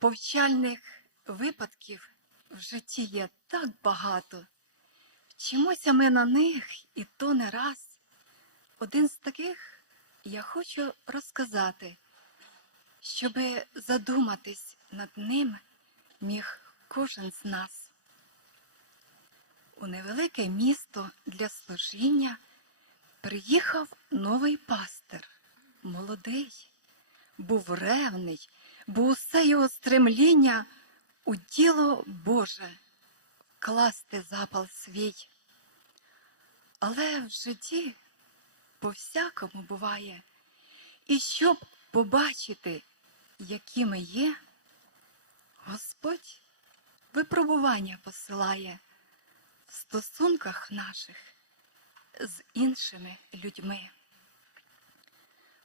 Повчальних випадків в житті є так багато. Вчимося ми на них і то не раз. Один з таких я хочу розказати, щоби задуматись над ним міг кожен з нас. У невелике місто для служіння приїхав новий пастир, молодий, був ревний, бо усе його стремління у діло Боже класти запал свій. Але в житті по-всякому буває, і щоб побачити, які ми є, Господь випробування посилає в стосунках наших з іншими людьми.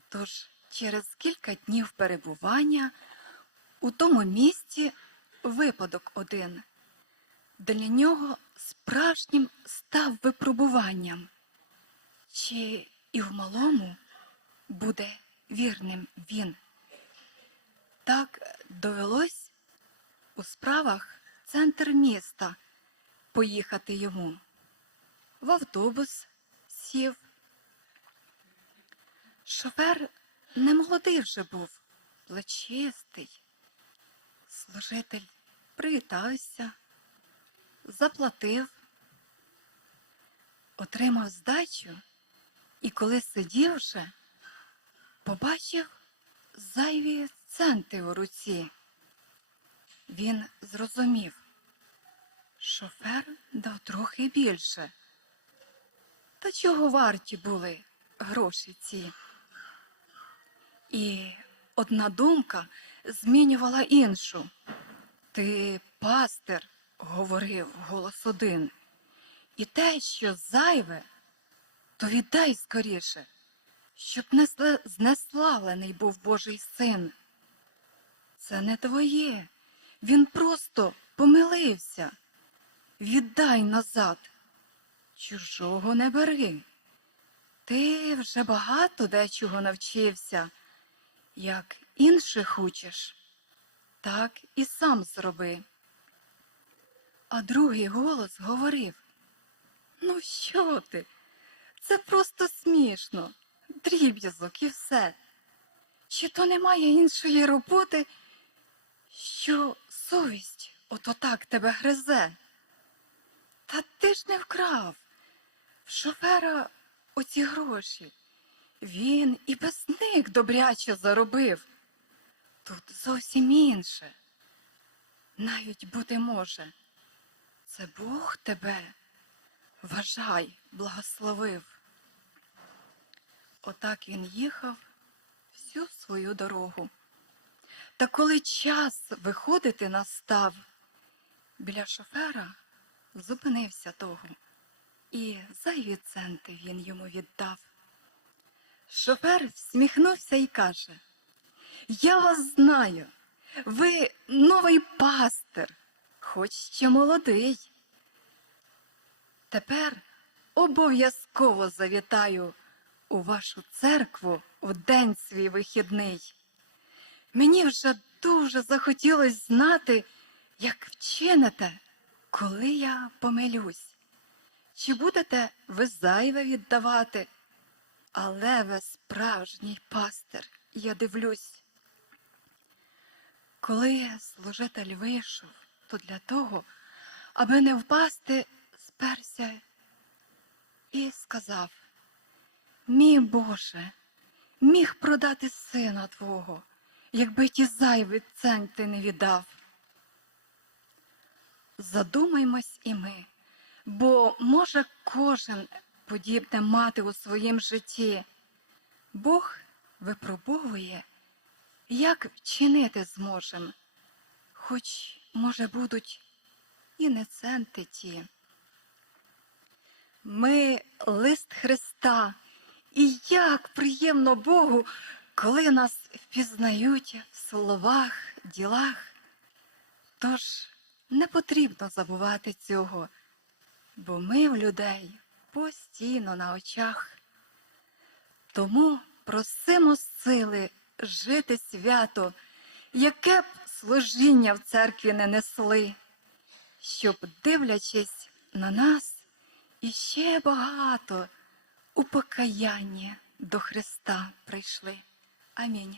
Тож через кілька днів перебування у тому місці випадок один. Для нього справжнім став випробуванням, чи і в малому буде вірним він. Так довелось у справах центр міста поїхати йому. В автобус сів. Шофер не молодий вже був, плечистий. Служитель привітався, заплатив, отримав здачу і коли сидів вже, побачив зайві центи у руці. Він зрозумів, шофер дав трохи більше. Та чого варті були гроші ці? І одна думка змінювала іншу. Ти пастир, говорив голос один, і те, що зайве, то віддай скоріше, щоб не знеславлений був Божий син. Це не твоє. Він просто помилився. Віддай назад. Чужого не бери. Ти вже багато дечого навчився. Як інших учиш, так і сам зроби. А другий голос говорив: Ну, що ти? Це просто смішно, дріб'язок і все. Чи то немає іншої роботи, що совість ото так тебе гризе? Та ти ж не вкрав в шофера оці гроші. Він і без них добряче заробив. Тут зовсім інше. Навіть бути може. Це Бог тебе, вважай, благословив. Отак він їхав всю свою дорогу. Та коли час виходити настав, біля шофера зупинився того, і зайві центи він йому віддав. Шофер всміхнувся і каже: Я вас знаю, ви новий пастир, хоч ще молодий. Тепер обов'язково завітаю у вашу церкву в день свій вихідний. Мені вже дуже захотілось знати, як вчините, коли я помилюсь. Чи будете ви зайве віддавати? Але ви справжній пастир, я дивлюсь. Коли служитель вийшов, то для того, аби не впасти, сперся і сказав: Мій Боже, міг продати сина Твого, якби ті зайві центи не віддав. Задумаймось і ми, бо може кожен подібне мати у своїм житті. Бог випробовує, як вчинити зможем, хоч, може, будуть і не ті. Ми лист Христа, і як приємно Богу, коли нас впізнають в словах, ділах. Тож не потрібно забувати цього, бо ми в людей постійно на очах. Тому просимо сили жити свято, яке б служіння в церкві не несли, щоб, дивлячись на нас, іще багато у покаяння до Христа прийшли. Амінь.